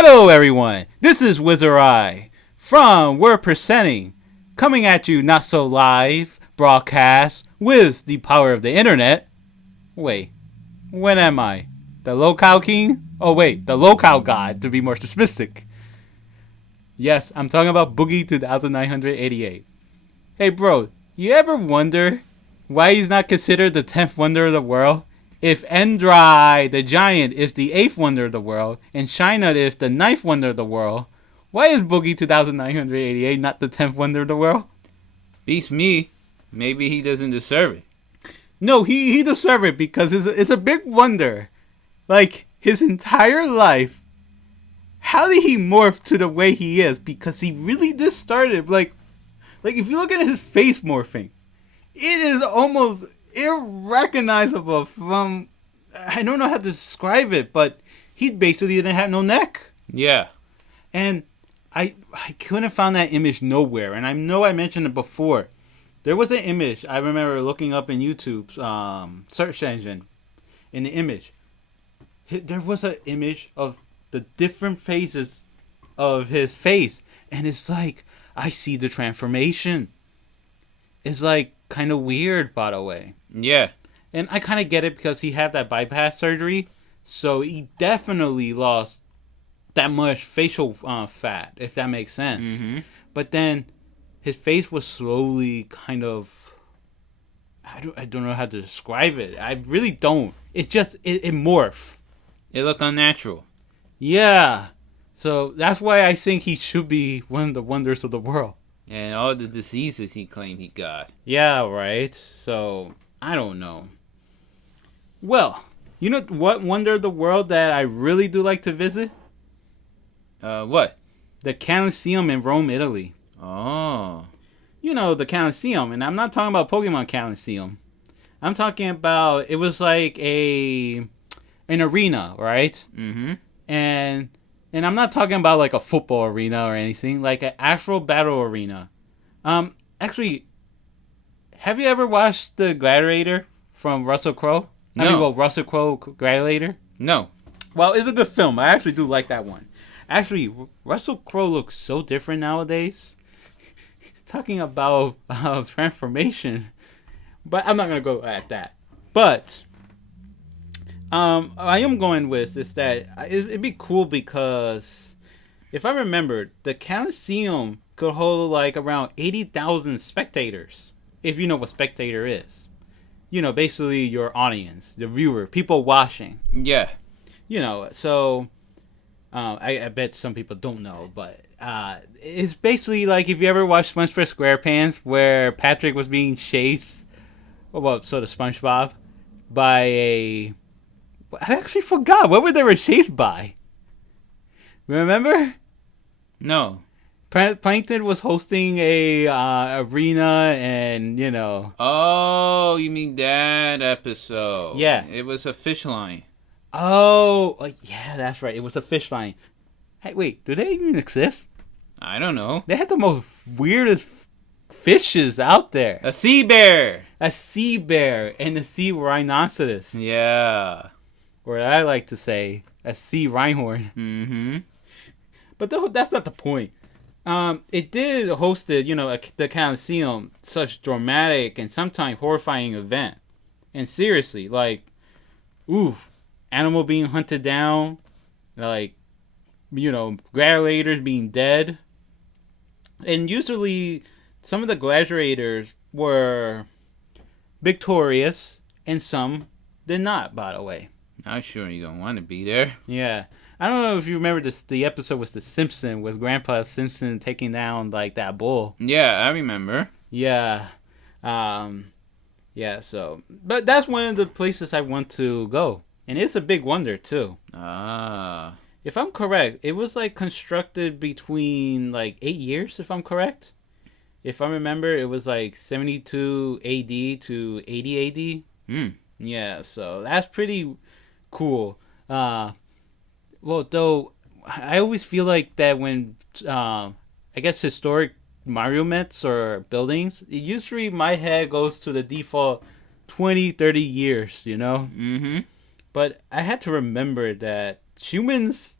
Hello, everyone. This is Wizard Eye from We're Presenting, coming at you not so live broadcast with the power of the internet. Wait, when am I? The locale king? Oh wait, the locale god to be more specific. Yes, I'm talking about Boogie 2988. Hey, bro, you ever wonder why he's not considered the 10th wonder of the world? If André the Giant is the 8th wonder of the world, and Chyna is the 9th wonder of the world, why is Boogie 2988 not the 10th wonder of the world? Beats me. Maybe he doesn't deserve it. No, he deserves it because it's a big wonder. Like, his entire life, how did he morph to the way he is? Because he really just started, like if you look at his face morphing, it is almost irrecognizable from, I don't know how to describe it, but he basically didn't have no neck. Yeah. And I couldn't find that image nowhere. And I know I mentioned it before. There was an image I remember looking up in YouTube's search engine. In the image, there was an image of the different phases of his face. And it's like, I see the transformation. It's like kind of weird, by the way. Yeah. And I kind of get it because he had that bypass surgery. So he definitely lost that much facial fat, if that makes sense. Mm-hmm. But then his face was slowly kind of, I don't know how to describe it. I really don't. It just, it morphed. It looked unnatural. Yeah. So that's why I think he should be one of the wonders of the world. And all the diseases he claimed he got. Yeah, right. So, I don't know. Well, you know what wonder of the world that I really do like to visit? What? The Colosseum in Rome, Italy. Oh. You know, the Colosseum, and I'm not talking about Pokemon Colosseum. I'm talking about, it was like an arena, right? Mm-hmm. And I'm not talking about like a football arena or anything, like an actual battle arena. Actually, have you ever watched The Gladiator from Russell Crowe? No. Russell Crowe Gladiator? No. Well, it's a good film. I actually do like that one. Actually, Russell Crowe looks so different nowadays. Talking about transformation. But I'm not going to go at that. But I am going with is that it'd be cool because if I remember, the Colosseum could hold like around 80,000 spectators. If you know what spectator is. You know, basically your audience, the viewer, people watching. Yeah. You know, so I bet some people don't know, but it's basically like if you ever watched SpongeBob SquarePants where Patrick was being chased, well, sort of SpongeBob, by a... I actually forgot. What were they chased by? Remember? No. Plankton was hosting a arena and, you know... Oh, you mean that episode. Yeah. It was a fish line. Oh, yeah, that's right. It was a fish line. Hey, wait, do they even exist? I don't know. They have the most weirdest fishes out there. A sea bear. A sea bear and a sea rhinoceros. Yeah. Or I like to say, a sea rhinehorn. Mm-hmm. But that's not the point. It did hosted, you know, the Colosseum, such dramatic and sometimes horrifying event. And seriously, like, oof, animal being hunted down, like, you know, gladiators being dead. And usually, some of the gladiators were victorious, and some did not, by the way. I'm sure you don't want to be there. Yeah. I don't know if you remember this. The episode was The Simpsons, with Grandpa Simpson taking down, like, that bull. Yeah, I remember. Yeah. Yeah, so. But that's one of the places I want to go. And it's a big wonder, too. Ah. If I'm correct, it was, like, constructed between, like, 8 years, if I'm correct. If I remember, it was, like, 72 AD to 80 AD. Hmm. Yeah, so that's pretty cool. Well, though, I always feel like that when, I guess, historic monuments or buildings, usually my head goes to the default 20, 30 years, you know? Mm-hmm. But I had to remember that humans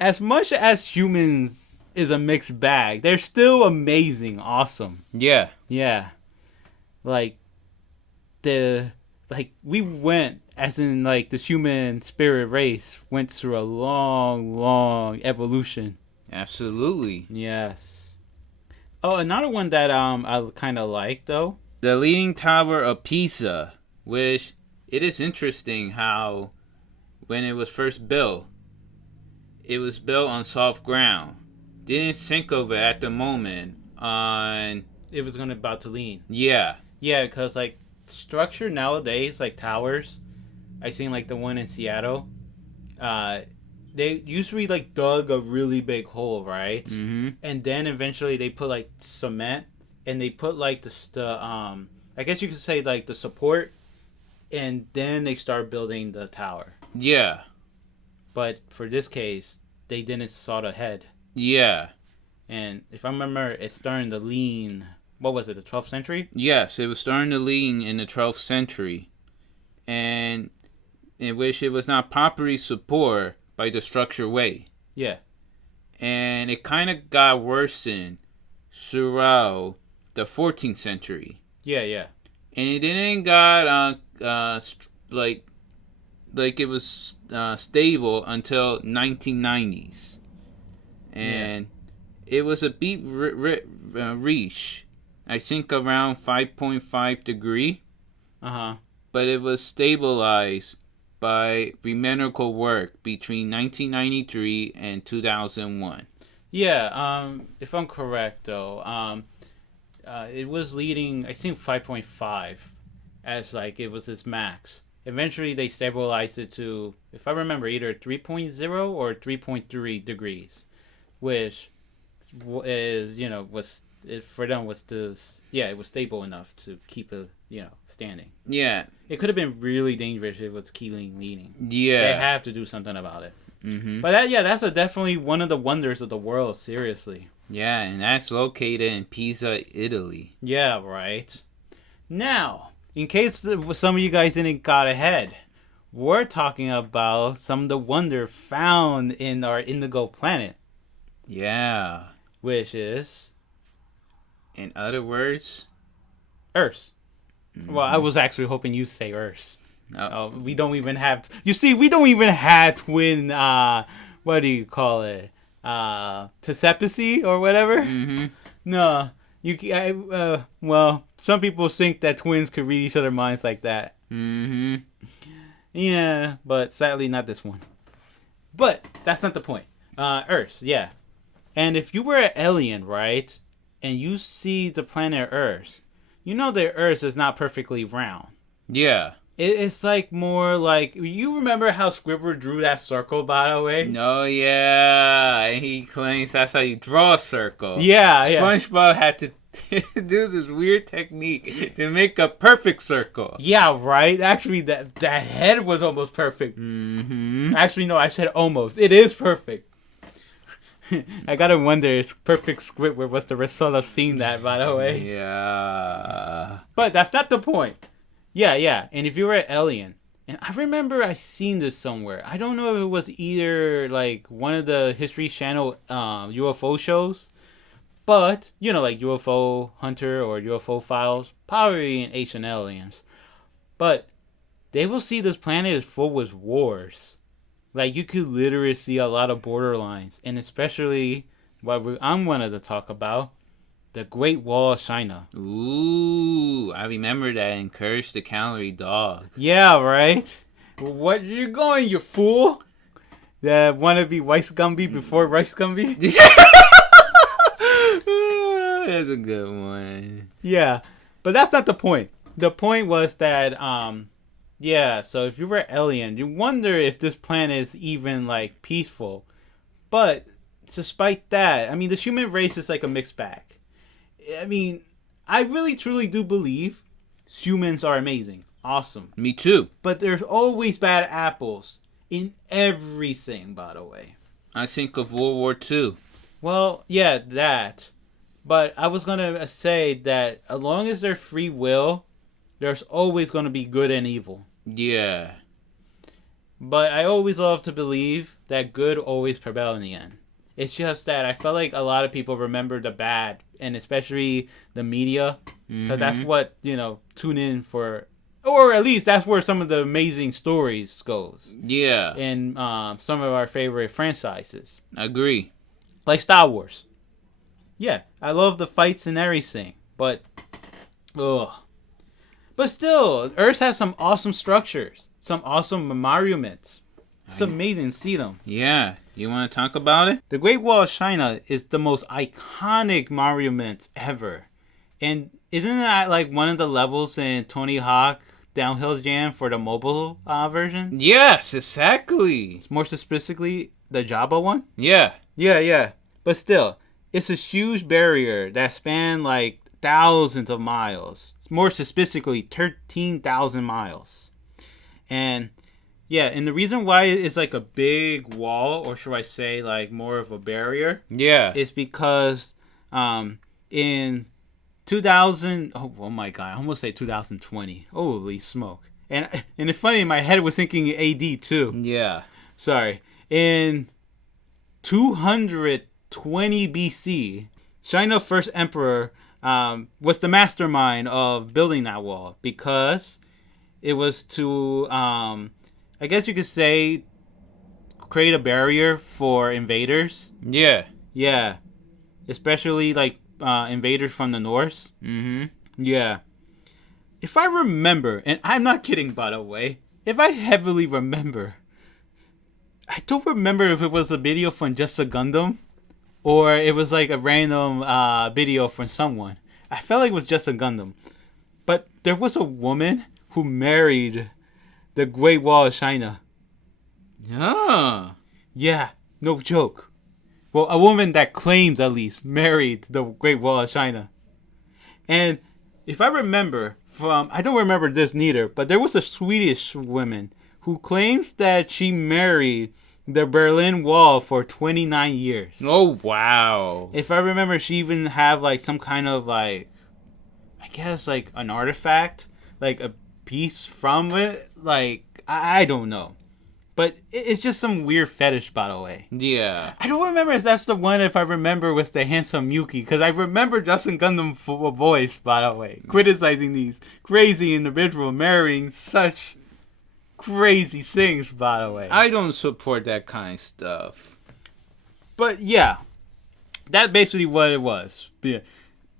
as much as humans is a mixed bag, they're still amazing, awesome. Yeah. Yeah. Like we went, as in like the human spirit race went through a long evolution. Absolutely. Yes. Oh, another one that I kind of like though. The Leaning Tower of Pisa, which it is interesting how when it was first built, it was built on soft ground. Didn't sink over at the moment on... It was gonna about to lean. Yeah. Yeah, because like structure nowadays, like towers, I seen like the one in Seattle. They usually like dug a really big hole, right? Mm-hmm. And then eventually they put like cement, and they put like the I guess you could say like the support, and then they start building the tower. Yeah. But for this case, they didn't saw the head. Yeah. And if I remember, it's starting to lean. What was it, the 12th century? Yes, it was starting to lean in the 12th century. And in which it was not properly supported by the structure way. Yeah. And it kind of got worsened throughout the 14th century. Yeah. And it didn't got like it was stable until 1990s. And it was a bit reach. I think around 5.5 degree. But it was stabilized by remedial work between 1993 and 2001. Yeah, if I'm correct though, it was leading, I think 5.5 as like it was its max. Eventually they stabilized it to, if I remember, either 3.0 or 3.3 degrees, which is, was, for them was it was stable enough to keep it, standing. Yeah. It could have been really dangerous if it was keeping leaning. Yeah. They have to do something about it. Mm-hmm. But that's definitely one of the wonders of the world, seriously. Yeah, and that's located in Pisa, Italy. Yeah, right. Now, in case some of you guys didn't got ahead, we're talking about some of the wonder found in our Indigo Planet. Yeah. Which is... in other words... Earth. Mm-hmm. Well, I was actually hoping you'd say Earth. We don't even have... You see, we don't even have twin... what do you call it? Telepathy or whatever? Mm-hmm. No. Well, some people think that twins could read each other's minds like that. Mm-hmm. Yeah, but sadly not this one. But that's not the point. Earth, yeah. And if you were an alien, right, and you see the planet Earth, you know that Earth is not perfectly round. Yeah. It's like more like... You remember how Squidward drew that circle, by the way? Oh, yeah. And he claims that's how you draw a circle. Yeah, SpongeBob had to do this weird technique to make a perfect circle. Yeah, right? Actually, that head was almost perfect. Mm-hmm. Actually, no, I said almost. It is perfect. I gotta wonder if Perfect Squidward was the result of seeing that, by the way. Yeah. But that's not the point. Yeah. And if you were an alien, and I remember I seen this somewhere. I don't know if it was either like one of the History Channel UFO shows, but like UFO Hunter or UFO Files, probably in Ancient Aliens. But they will see this planet is full with wars. Like you could literally see a lot of borderlines, and especially what I'm wanted to talk about. The Great Wall of Chyna. Ooh, I remember that in Courage the Cowardly Dog. Yeah, right? What you going, you fool? The wannabe Rice Gumby before Rice Gumby? That's a good one. Yeah, but that's not the point. The point was that, so if you were an alien, you wonder if this planet is even, like, peaceful. But, despite that, I mean, the human race is like a mixed bag. I mean, I really truly do believe humans are amazing. Awesome. Me too. But there's always bad apples in everything, by the way. I think of World War II. Well, yeah, that. But I was going to say that as long as there's free will, there's always going to be good and evil. Yeah. But I always love to believe that good always prevails in the end. It's just that I felt like a lot of people remember the bad, and especially the media, because that's what, tune in for, or at least that's where some of the amazing stories goes. Yeah. In some of our favorite franchises. Agree. Like Star Wars. Yeah, I love the fights and everything, but, ugh. But still, Earth has some awesome structures, some awesome monuments. It's amazing to see them. Yeah. You want to talk about it? The Great Wall of China is the most iconic monument ever. And isn't that like one of the levels in Tony Hawk Downhill Jam for the mobile version? Yes, exactly. More specifically, the Java one? Yeah. Yeah. But still, it's a huge barrier that spans like thousands of miles. More specifically, 13,000 miles. And the reason why it's like a big wall, or should I say like more of a barrier, is because in 2000, oh my god, I almost say 2020. Holy smoke. And it's funny, in my head was thinking AD too. Yeah. Sorry. In 220 BC, China's first emperor was the mastermind of building that wall, because it was to I guess you could say create a barrier for invaders. Yeah. Yeah. Especially like invaders from the north. Mm-hmm. Yeah. If I remember, and I'm not kidding by the way, if I heavily remember, I don't remember if it was a video from Just a Gundam or it was like a random video from someone. I felt like it was Just a Gundam. But there was a woman who married the Great Wall of China. Yeah. Yeah, no joke. Well, a woman that claims, at least, married the Great Wall of China. And if I remember I don't remember this neither, but there was a Swedish woman who claims that she married the Berlin Wall for 29 years. Oh, wow. If I remember, she even have like some kind of like, I guess like an artifact, like a piece from it. Like, I don't know. But it's just some weird fetish, by the way. Yeah. I don't remember if that's the one, if I remember, was the handsome Yuki. Because I remember Justin Gundam voice, by the way, criticizing these crazy individuals marrying such crazy things, by the way. I don't support that kind of stuff. But yeah, that's basically what it was. Yeah.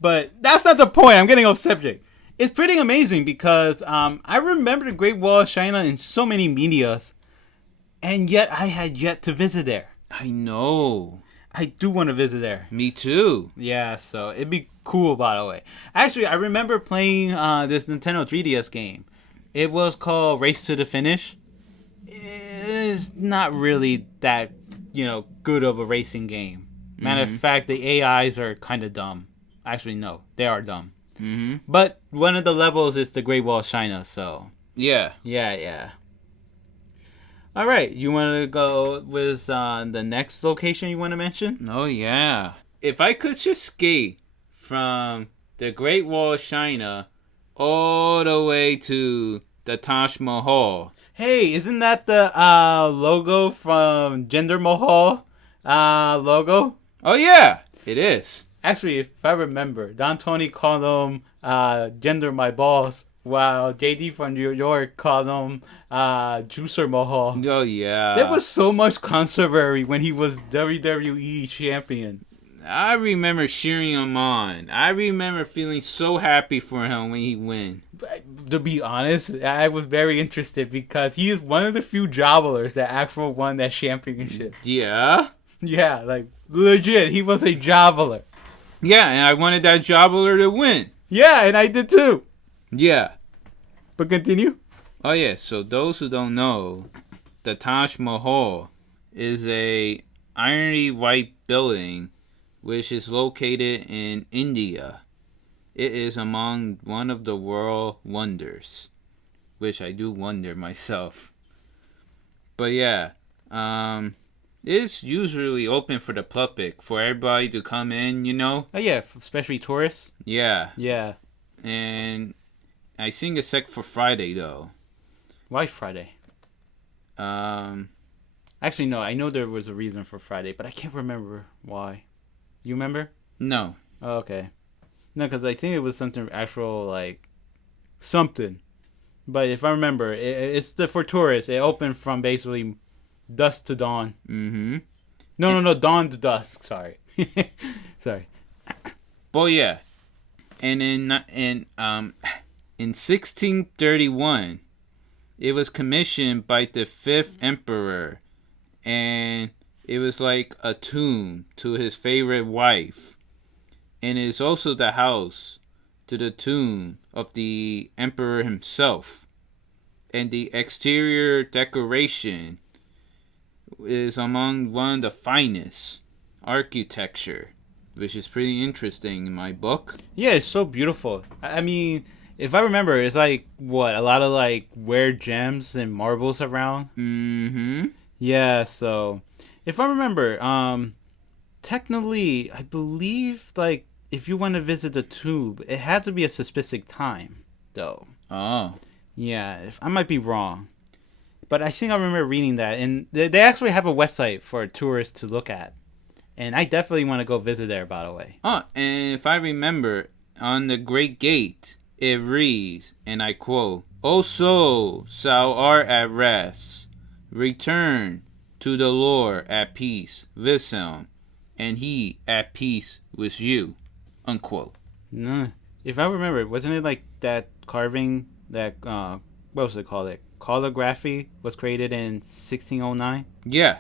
But that's not the point. I'm getting off subject. It's pretty amazing because I remember the Great Wall of China in so many medias. And yet I had yet to visit there. I know. I do want to visit there. Me too. Yeah, so it'd be cool, by the way. Actually, I remember playing this Nintendo 3DS game. It was called Race to the Finish. It's not really that, good of a racing game. Matter of fact, the AIs are kind of dumb. Actually, no, they are dumb. Mm-hmm. But one of the levels is the Great Wall of China, so. Yeah. Yeah. All right, you want to go with the next location you want to mention? Oh, yeah. If I could just skate from the Great Wall of China all the way to the Taj Mahal. Hey, isn't that the logo from Jinder Mahal logo? Oh, yeah, it is. Actually, if I remember, Don Tony called him Jinder My Balls, while JD from New York called him Juicer Mahal. Oh, yeah. There was so much controversy when he was WWE champion. I remember cheering him on. I remember feeling so happy for him when he won. To be honest, I was very interested because he is one of the few jobblers that actually won that championship. Yeah? Yeah, like, legit, he was a jobbler. Yeah, and I wanted that jobbler to win. Yeah, and I did too. Yeah. But continue. Oh, yeah, so those who don't know, the Taj Mahal is a irony white building which is located in India. It is among one of the world wonders, which I do wonder myself. But yeah, it's usually open for the public, for everybody to come in, Oh yeah, especially tourists. Yeah. Yeah. And I think it's set for Friday though. Why Friday? Actually, no. I know there was a reason for Friday, but I can't remember why. You remember? No. Oh, okay. No, because I think it was something actual, like something. But if I remember, it's for tourists. It opened from basically dusk to dawn. Mm-hmm. No, dawn to dusk. Sorry, sorry. But yeah, and in 1631, it was commissioned by the fifth emperor, and it was like a tomb to his favorite wife, and it is also the house to the tomb of the emperor himself. And the exterior decoration is among one of the finest architecture, which is pretty interesting in my book. Yeah, it's so beautiful. I mean, if I remember, it's like what a lot of like rare gems and marbles around. Mm-hmm. Yeah, so if I remember, technically, I believe like if you want to visit the tomb, it had to be a specific time, though. Oh. Yeah, if I might be wrong, but I think I remember reading that, and they actually have a website for tourists to look at, and I definitely want to go visit there. By the way. Oh, and if I remember, on the Great Gate, it reads, and I quote, "O soul, thou art at rest. Return to the Lord at peace with him, and he at peace with you." Unquote. No, if I remember, wasn't it like that carving that what was it called? It calligraphy was created in 1609 Yeah.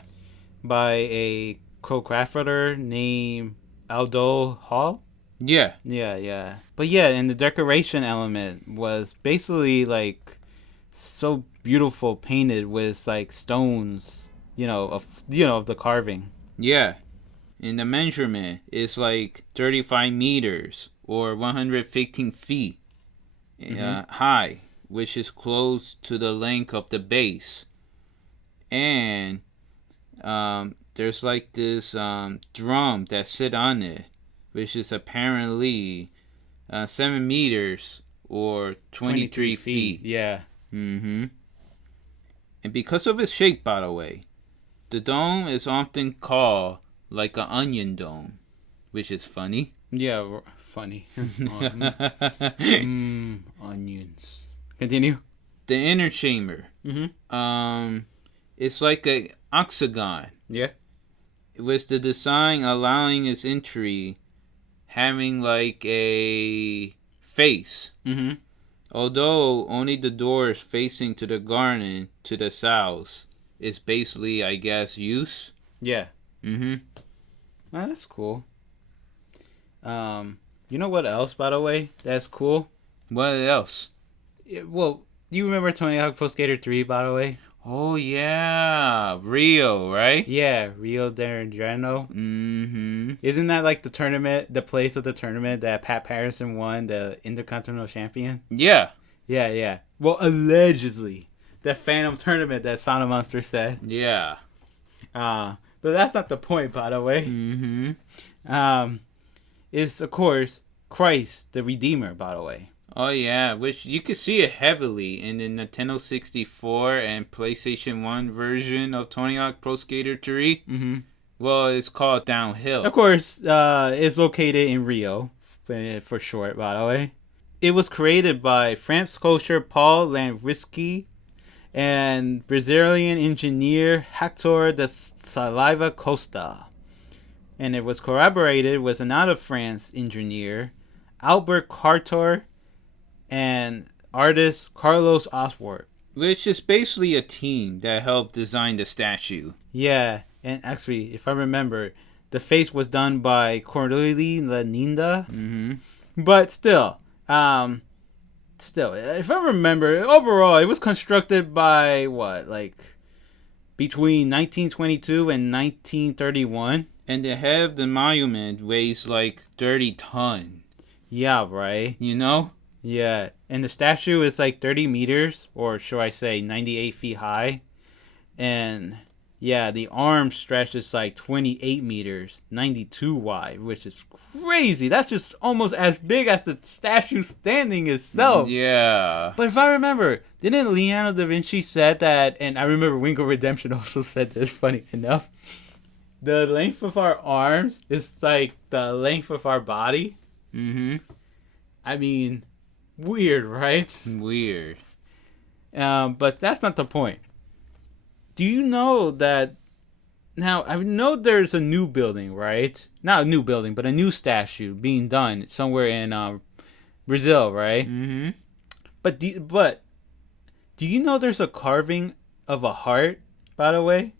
by a calligrapher named Aldo Hall. Yeah. Yeah. But yeah, and the decoration element was basically like so beautiful, painted with like stones, of the carving. Yeah. And the measurement is like 35 meters or 115 feet high, which is close to the length of the base. And there's like this drum that sit on it, which is apparently 7 meters or 23 feet. Yeah. Mm-hmm. And because of its shape, by the way, the dome is often called like an onion dome, which is funny. Yeah, funny. Onions. Continue. The inner chamber. Mm-hmm. It's like a octagon. Yeah. With the design allowing its entry having like a face. Mm-hmm. Although only the doors facing to the garden to the south is basically, I guess, use. Yeah. Mm-hmm. Oh, that's cool. You know what else, by the way, that's cool? What else? Well, you remember Tony Hawk Pro Skater 3, by the way? Oh, yeah. Rio, right? Yeah, Rio de Janeiro. Mm-hmm. Isn't that like the tournament, the place of the tournament that Pat Patterson won, the Intercontinental Champion? Yeah. Yeah. Well, allegedly, the Phantom Tournament that Sonic Monster said. Yeah. But that's not the point, by the way. Mm-hmm. Is, of course, Christ, the Redeemer, by the way. Oh, yeah, which you could see it heavily in the Nintendo 64 and PlayStation 1 version of Tony Hawk Pro Skater 3. Mm-hmm. Well, it's called Downhill. Of course, it's located in Rio, for short, by the way. It was created by French sculptor Paul Landrisky and Brazilian engineer Hector de Saliva Costa. And it was collaborated with another French engineer, Albert Cartor, and artist Carlos Oswald. Which is basically a team that helped design the statue. Yeah, and actually, if I remember, the face was done by Cordelie Laninda. Mm-hmm. But still, if I remember, overall, it was constructed by between 1922 and 1931. And the head of the monument weighs like 30 tons. Yeah, right. You know? Yeah, and the statue is like 30 meters, or should I say 98 feet high. And Yeah, the arm stretches like 28 meters, 92 wide, which is crazy. That's just almost as big as the statue standing itself. Yeah. But if I remember, didn't Leonardo da Vinci said that, and I remember Wingo Redemption also said this, funny enough, the length of our arms is like the length of our body? Mm-hmm. I mean, weird, right? Weird. But that's not the point. Do you know that now? I know there's a new building, right? Not a new building, but a new statue being done somewhere in Brazil, right? Mm-hmm. But do you know there's a carving of a heart? By the way,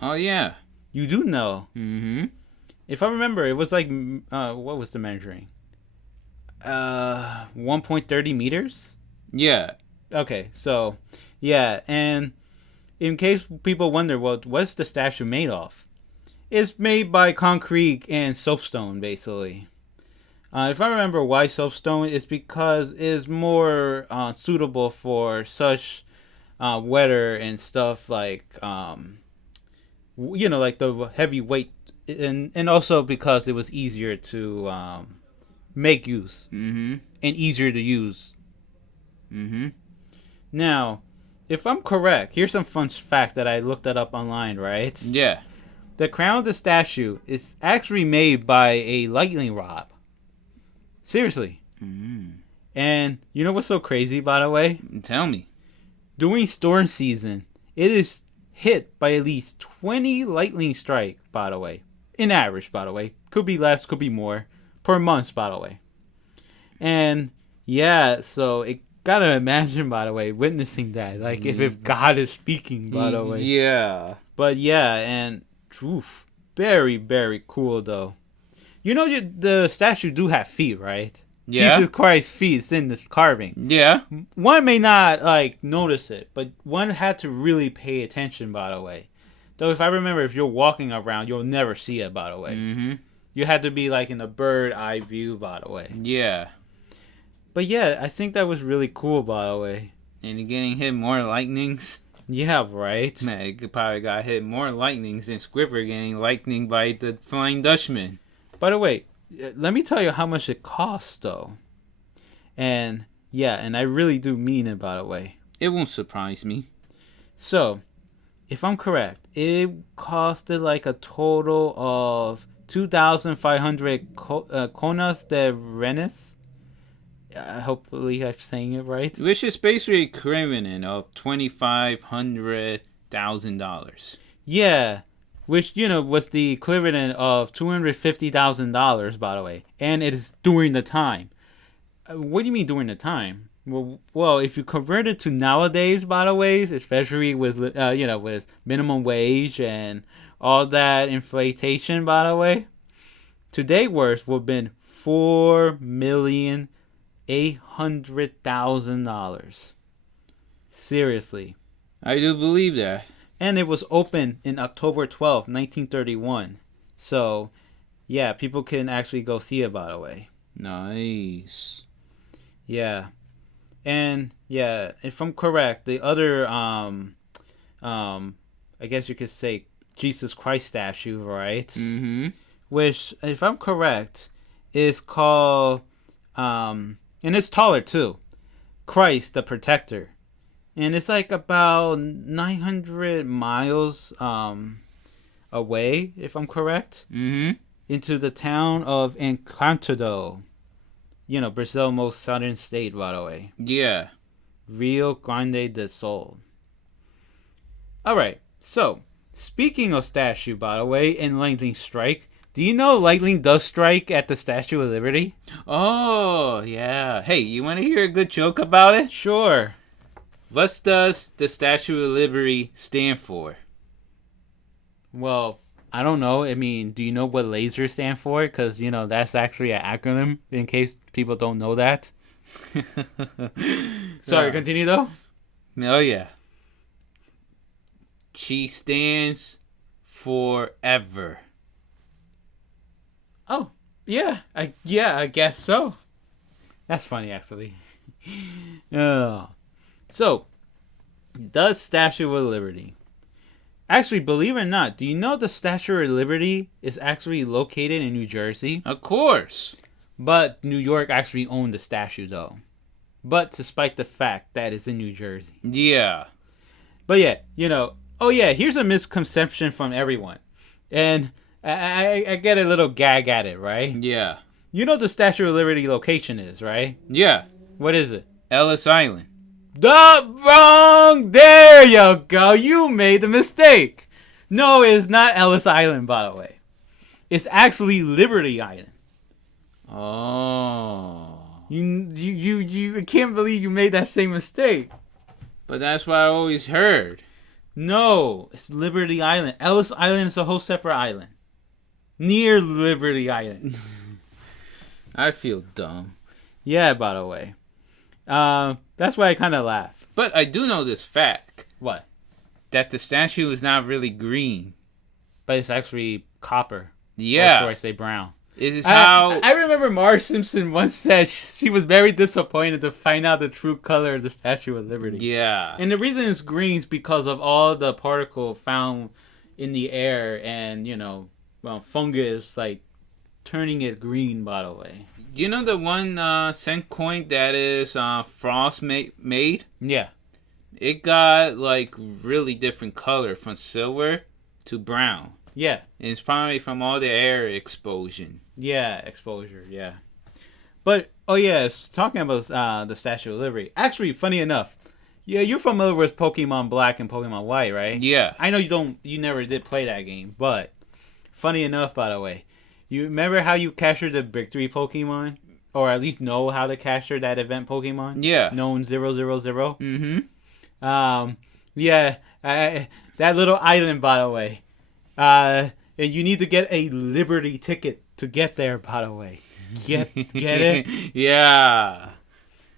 Oh, yeah. you do know. Mm-hmm. If I remember, it was like what was the measuring? 1.30 meters. Yeah. Okay, so yeah, and in case people wonder, well, what's the statue made of? It's made by concrete and soapstone, basically. If I remember why soapstone, it's because it's more suitable for such weather and stuff like, like the heavy weight, and also because it was easier to make use Mm-hmm. and easier to use. Mm-hmm. Now, if I'm correct, here's some fun facts that I looked that up online, right? Yeah. The crown of the statue is actually made by a lightning rod. Seriously. Mm-hmm. And you know what's so crazy, by the way? Tell me. During storm season, it is hit by at least 20 lightning strike, by the way. In average, by the way. Could be less, could be more. Per month, by the way. And yeah, so it gotta imagine, by the way, witnessing that. Like, if God is speaking, by the way. Yeah. But yeah, and oof, very, very cool, though. You know, the statue do have feet, right? Yeah. Jesus Christ's feet is in this carving. Yeah. One may not, like, notice it, but one had to really pay attention, by the way. Though, if I remember, if you're walking around, you'll never see it, by the way. Mm-hmm. You had to be, like, in a bird eye view, by the way. Yeah. But yeah, I think that was really cool, by the way. And you're getting hit more lightnings. Yeah, right? Man, you could probably got hit more lightnings than Squidward getting lightning by the Flying Dutchman. By the way, let me tell you how much it costs, though. And yeah, and I really do mean it, by the way. It won't surprise me. So, if I'm correct, it costed like a total of 2,500 conas de renes. Hopefully I'm saying it right. Which is basically equivalent of $2,500,000. Yeah, which, was the equivalent of $250,000, by the way. And it is during the time. What do you mean during the time? Well, if you convert it to nowadays, by the way, especially with, with minimum wage and all that inflation, by the way, today worth would have been $4,800,000. Seriously. I do believe that. And it was open in October 12th, 1931. So, yeah, people can actually go see it, by the way. Nice. Yeah. And, yeah, if I'm correct, the other, I guess you could say Jesus Christ statue, right? Mm-hmm. Which, if I'm correct, is called, and it's taller, too, Christ the Protector. And it's like about 900 miles away, if I'm correct, Mm-hmm. into the town of Encantado. Brazil's most southern state, by the way. Yeah. Rio Grande do Sul. Alright, so, speaking of statue, by the way, and lightning strike, do you know lightning does strike at the Statue of Liberty? Oh, yeah. Hey, you want to hear a good joke about it? Sure. What does the Statue of Liberty stand for? Well, I don't know. I mean, do you know what laser stand for? Because, that's actually an acronym in case people don't know that. Sorry, continue though. Oh, yeah. She stands forever. Oh, yeah. I guess so. That's funny, actually. So, the Statue of Liberty. Actually, believe it or not, do you know the Statue of Liberty is actually located in New Jersey? Of course. But New York actually owned the statue, though. But despite the fact that it's in New Jersey. Yeah. But yeah, oh yeah, here's a misconception from everyone. And I get a little gag at it, right? Yeah. You know the Statue of Liberty location is, right? Yeah. What is it? Ellis Island. Wrong! There you go. You made the mistake. No, it's not Ellis Island, by the way. It's actually Liberty Island. Oh. You can't believe you made that same mistake. But that's what I always heard. No, it's Liberty Island. Ellis Island is a whole separate island. Near Liberty Island. I feel dumb. Yeah, by the way. That's why I kind of laugh. But I do know this fact. What? That the statue is not really green. But it's actually copper. Yeah. Or should I say brown? It is how... I remember Marge Simpson once said she was very disappointed to find out the true color of the Statue of Liberty. Yeah. And the reason it's green is because of all the particle found in the air and, fungus, like, turning it green, by the way. You know the one cent coin that is frost made? Yeah. It got, like, really different color from silver to brown. Yeah. And it's probably from all the air exposure. Yeah, exposure, yeah. But, oh yeah, talking about the Statue of Liberty. Actually, funny enough, yeah, you're familiar with Pokemon Black and Pokemon White, right? Yeah. I know you never did play that game, but funny enough, by the way, you remember how you captured the victory Pokemon? Or at least know how to capture that event Pokemon? Yeah. Known 000? Mm-hmm. Yeah, that little island, by the way. And you need to get a Liberty ticket to get there, by the way. Get it? Yeah.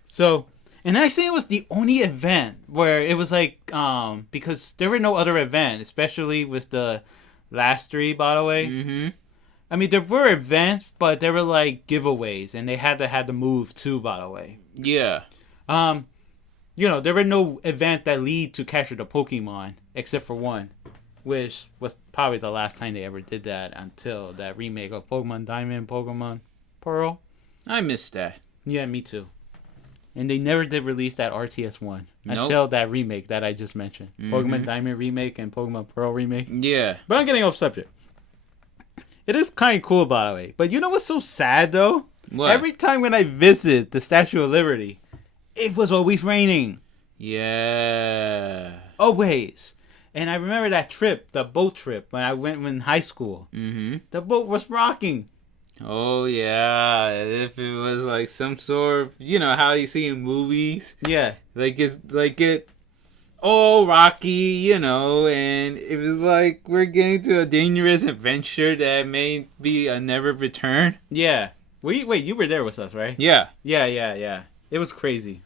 So, and actually it was the only event where it was like, because there were no other event, especially with the last three, by the way. Mm-hmm. I mean, there were events, but there were like giveaways, and they had to move too, by the way. Yeah. There were no event that lead to capture the Pokemon, except for one. Which was probably the last time they ever did that until that remake of Pokemon Diamond, Pokemon Pearl. I missed that. Yeah, me too. And they never did release that RTS one Nope. until that remake that I just mentioned. Mm-hmm. Pokemon Diamond remake and Pokemon Pearl remake. Yeah. But I'm getting off subject. It is kind of cool, by the way. But you know what's so sad, though? What? Every time when I visit the Statue of Liberty, it was always raining. Yeah. Always. And I remember that trip, the boat trip, when I went in high school. Mm-hmm. The boat was rocking. Oh, yeah. If it was like some sort of, how you see in movies? Yeah. It all rocky, and it was like we're getting to a dangerous adventure that may be a never return. Yeah. Wait, you were there with us, right? Yeah. Yeah. It was crazy.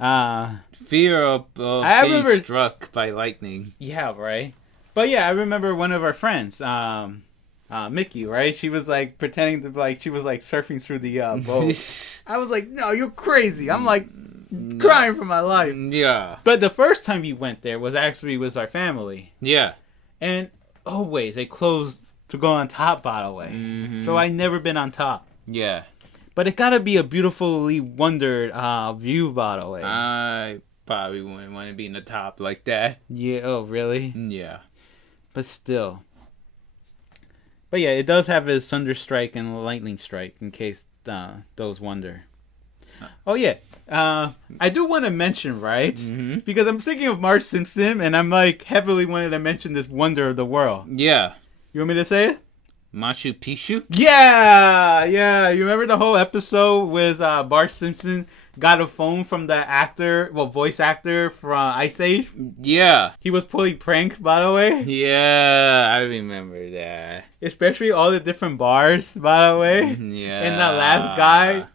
Fear of being struck by lightning. Yeah, right. But yeah, I remember one of our friends, Mickey, right? She was like pretending to she was like surfing through the boat. I was like, no, you're crazy. I'm like crying for my life. Yeah. But the first time we went there was actually with our family. Yeah. And always they closed to go on top, by the way. Mm-hmm. So I never been on top. Yeah. But it gotta be a beautifully wondered view, by the way. I probably wouldn't want to be in the top like that. Yeah. Oh, really? Yeah. But still. But yeah, it does have a thunder strike and a lightning strike, in case those wonder. Oh yeah. I do want to mention, right? Mm-hmm. Because I'm thinking of Marge Simpson, and I'm like heavily wanting to mention this wonder of the world. Yeah. You want me to say it? Machu Picchu? Yeah. You remember the whole episode with Bart Simpson got a phone from the voice actor from Ice Age? Yeah. He was pulling pranks, by the way. Yeah, I remember that. Especially all the different bars, by the way. Yeah. And that last guy,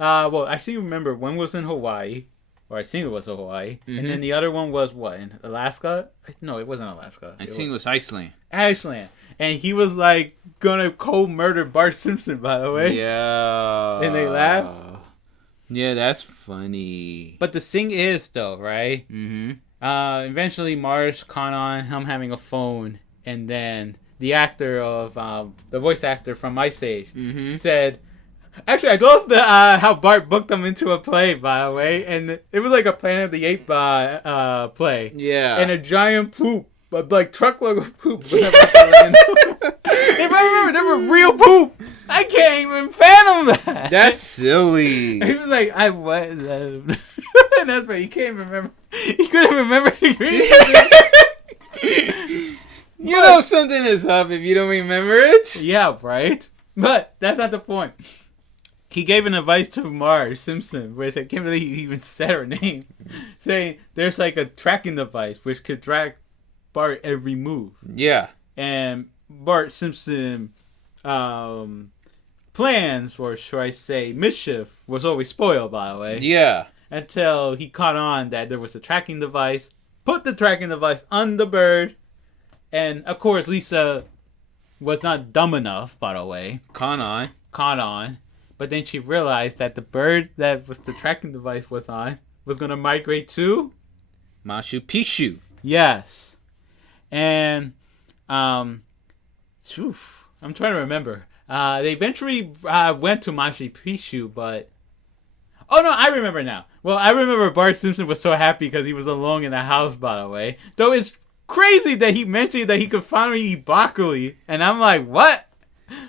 I still remember one was in Hawaii, or I think it was Hawaii, and then the other one was what, in Alaska? No, it wasn't Alaska. I think it was Iceland. Iceland. And he was like gonna cold murder Bart Simpson, by the way. Yeah. And they laugh. Yeah, that's funny. But the thing is, though, right? Mm-hmm. Eventually, Mars caught on him having a phone, and then the actor of the voice actor from Ice Age said, "Actually, I love the how Bart booked him into a play, by the way, and it was like a Planet of the Apes play, Yeah. and a giant poop, but like truckload of poop was about to land. If I remember, they were real poop. I can't even fathom that. That's silly. He was like, I what? And that's why he can't remember. He couldn't remember. You know something is up if you don't remember it. Yeah, right. But that's not the point. He gave an advice to Marge Simpson, which I can't believe he even said her name, saying there's like a tracking device which could track Bart every move. Yeah. And Bart Simpson plans, or should I say mischief, was always spoiled, by the way. Yeah. Until he caught on that there was a tracking device, put the tracking device on the bird, and of course Lisa was not dumb enough, by the way. Caught on. But then she realized that the bird that was the tracking device was on was going to migrate to Machu Picchu. Yes. And I'm trying to remember. They eventually went to Machu Picchu, but oh no, I remember now. Well, I remember Bart Simpson was so happy because he was alone in the house, by the way. Though it's crazy that he mentioned that he could finally eat broccoli, and I'm like, what?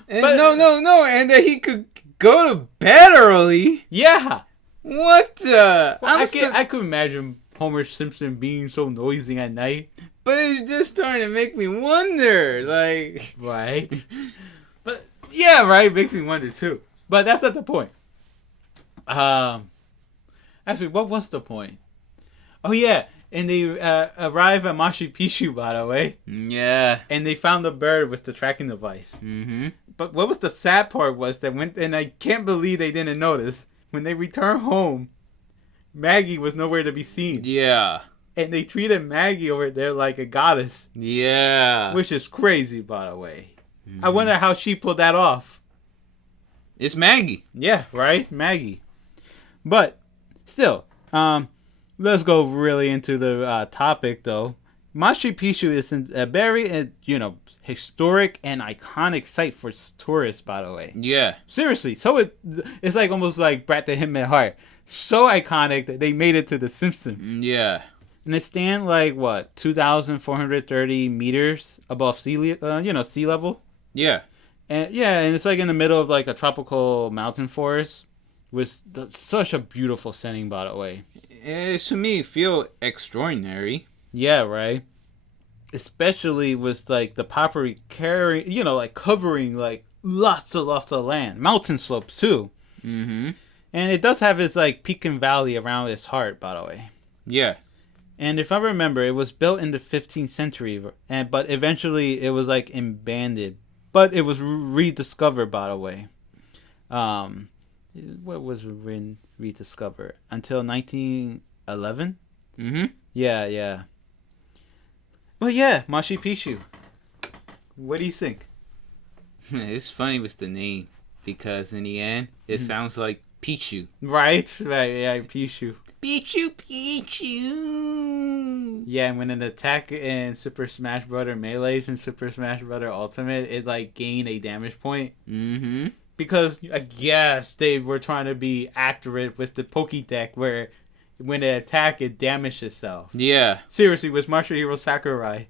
And no, and that he could go to bed early. Yeah. What? Well, I could imagine Homer Simpson being so noisy at night. But it's just starting to make me wonder, like, right? But yeah, right, makes me wonder too. But that's not the point. Actually, what was the point? Oh yeah, and they arrive at Machu Picchu, by the way. Yeah. And they found the bird with the tracking device. Mm-hmm. But what was the sad part was that and I can't believe they didn't notice, when they returned home, Maggie was nowhere to be seen. Yeah. And they treated Maggie over there like a goddess. Yeah. Which is crazy, by the way. I wonder how she pulled that off. It's Maggie. Yeah, right? Maggie. But still, let's go really into the topic, though. Machu Picchu is a very, historic and iconic site for tourists, by the way. Yeah. Seriously. So it's like almost like Bret the Hitman Hart. So iconic that they made it to The Simpsons. Yeah. And it stands like, 2,430 meters above sea level? Yeah. And it's like in the middle of like a tropical mountain forest. With such a beautiful setting, by the way. To me, feel extraordinary. Yeah, right. Especially with like the property covering like lots of land, mountain slopes too. Mm-hmm. And it does have its like peak and valley around its heart, by the way. Yeah. And if I remember, it was built in the 15th century, but eventually it was like abandoned. But it was rediscovered, by the way. What was rediscovered? Until 1911? Mm-hmm. Yeah. But yeah, Machu Picchu. What do you think? It's funny with the name, because in the end, it sounds like Pichu. Right, yeah, Picchu. Pichu. Yeah, and when an attack in Super Smash Bros. Melee's and Super Smash Bros. Ultimate, it like gained a damage point. Mm-hmm. Because I guess they were trying to be accurate with the Pokédex, where when they attack, it damages itself. Yeah. Seriously, with Martial Hero Sakurai,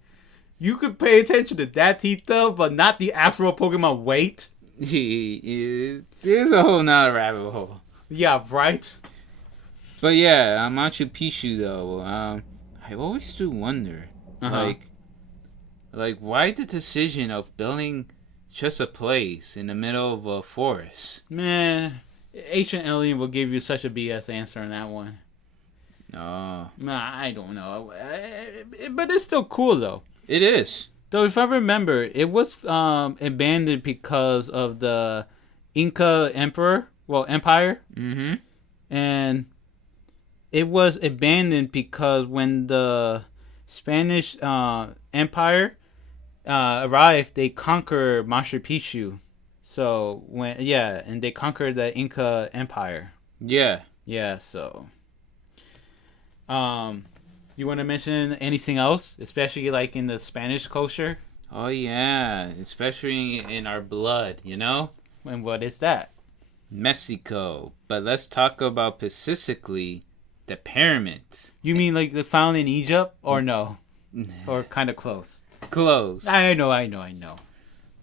you could pay attention to that detail, but not the actual Pokemon weight. There's a whole nother rabbit hole. Yeah, right? But yeah, Machu Picchu though, I always do wonder, like why the decision of building just a place in the middle of a forest? Man, Ancient Alien will give you such a BS answer on that one. No. Nah, I don't know. But it's still cool, though. It is. Though, if I remember, it was abandoned because of the Inca empire. Mm-hmm. And it was abandoned because when the Spanish Empire arrived, they conquered Machu Picchu. So and they conquered the Inca Empire. Yeah. Yeah, so You want to mention anything else, especially like in the Spanish culture? Oh yeah, especially in our blood, you know? And what is that? Mexico. But let's talk about specifically the pyramids. You mean like the found in Egypt, or no? Or kind of close? Close. I know.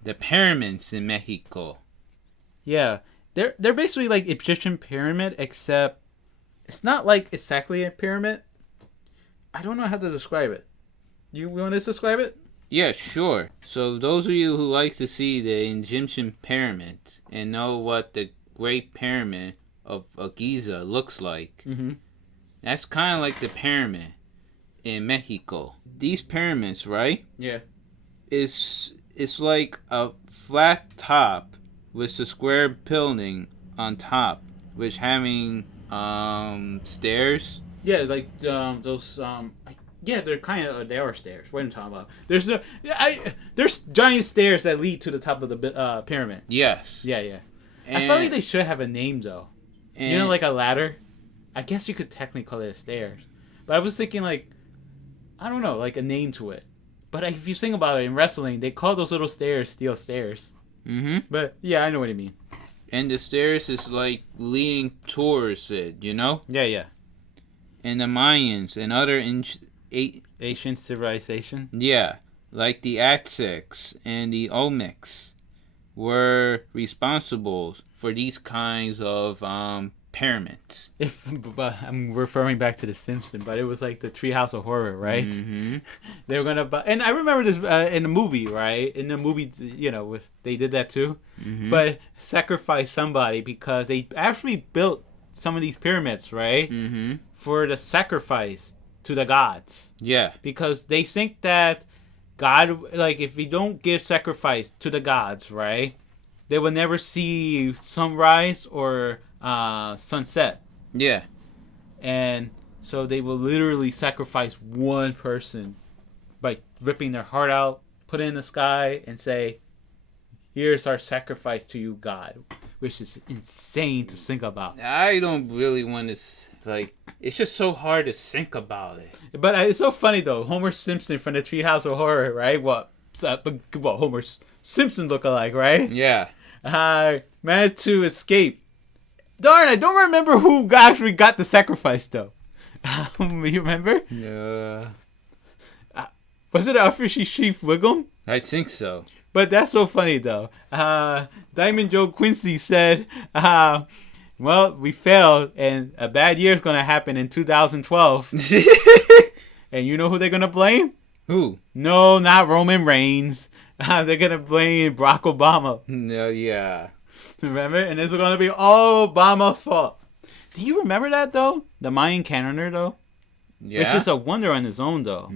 The pyramids in Mexico. Yeah, they're basically like Egyptian pyramid, except it's not like exactly a pyramid. I don't know how to describe it. You want to describe it? Yeah, sure. So those of you who like to see the Egyptian pyramids and know what the Great Pyramid of Giza looks like, that's kind of like the pyramid in Mexico. These pyramids, right? Yeah. It's like a flat top with a square building on top, which having stairs. Yeah, like those yeah, they are stairs. What am I talking about? There's giant stairs that lead to the top of the pyramid. Yes. Yeah. I feel like they should have a name though. You know, like a ladder. I guess you could technically call it a stairs, but I was thinking like, I don't know, like a name to it. But if you think about it, in wrestling, they call those little stairs steel stairs. But yeah, I know what you mean. And the stairs is like leading towards it, you know? Yeah. And the Mayans and other Ancient civilization. yeah, like the Aztecs and the Olmecs were responsible for these kinds of pyramids. But I'm referring back to The Simpsons, but it was like the Treehouse of Horror, right? They were gonna buy, and I remember this in the movie, right? In the movie, you know, they did that too, but sacrifice somebody because they actually built some of these pyramids, right? For the sacrifice to the gods. Yeah. Because they think that God, like, if we don't give sacrifice to the gods, right, they will never see sunrise or sunset. Yeah. And so they will literally sacrifice one person by ripping their heart out, put it in the sky, and say, here's our sacrifice to you, God. Which is insane to think about. I don't really want to, like, it's just so hard to think about it. But it's so funny, though. Homer Simpson from the Treehouse of Horror, right? What Homer Simpson look alike, right? Yeah. Managed to escape. Darn, I don't remember who actually got the sacrifice, though. You remember? Yeah. Was it Alfred Chief Wiggum? I think so. But that's so funny, though. Diamond Joe Quincy said, well, we failed, and a bad year is going to happen in 2012. And you know who they're going to blame? Who? No, not Roman Reigns. They're going to blame Barack Obama. No, yeah. Remember? And it's going to be all Obama's fault. Do you remember that, though? The Mayan calendar, though? Yeah. It's just a wonder on its own, though.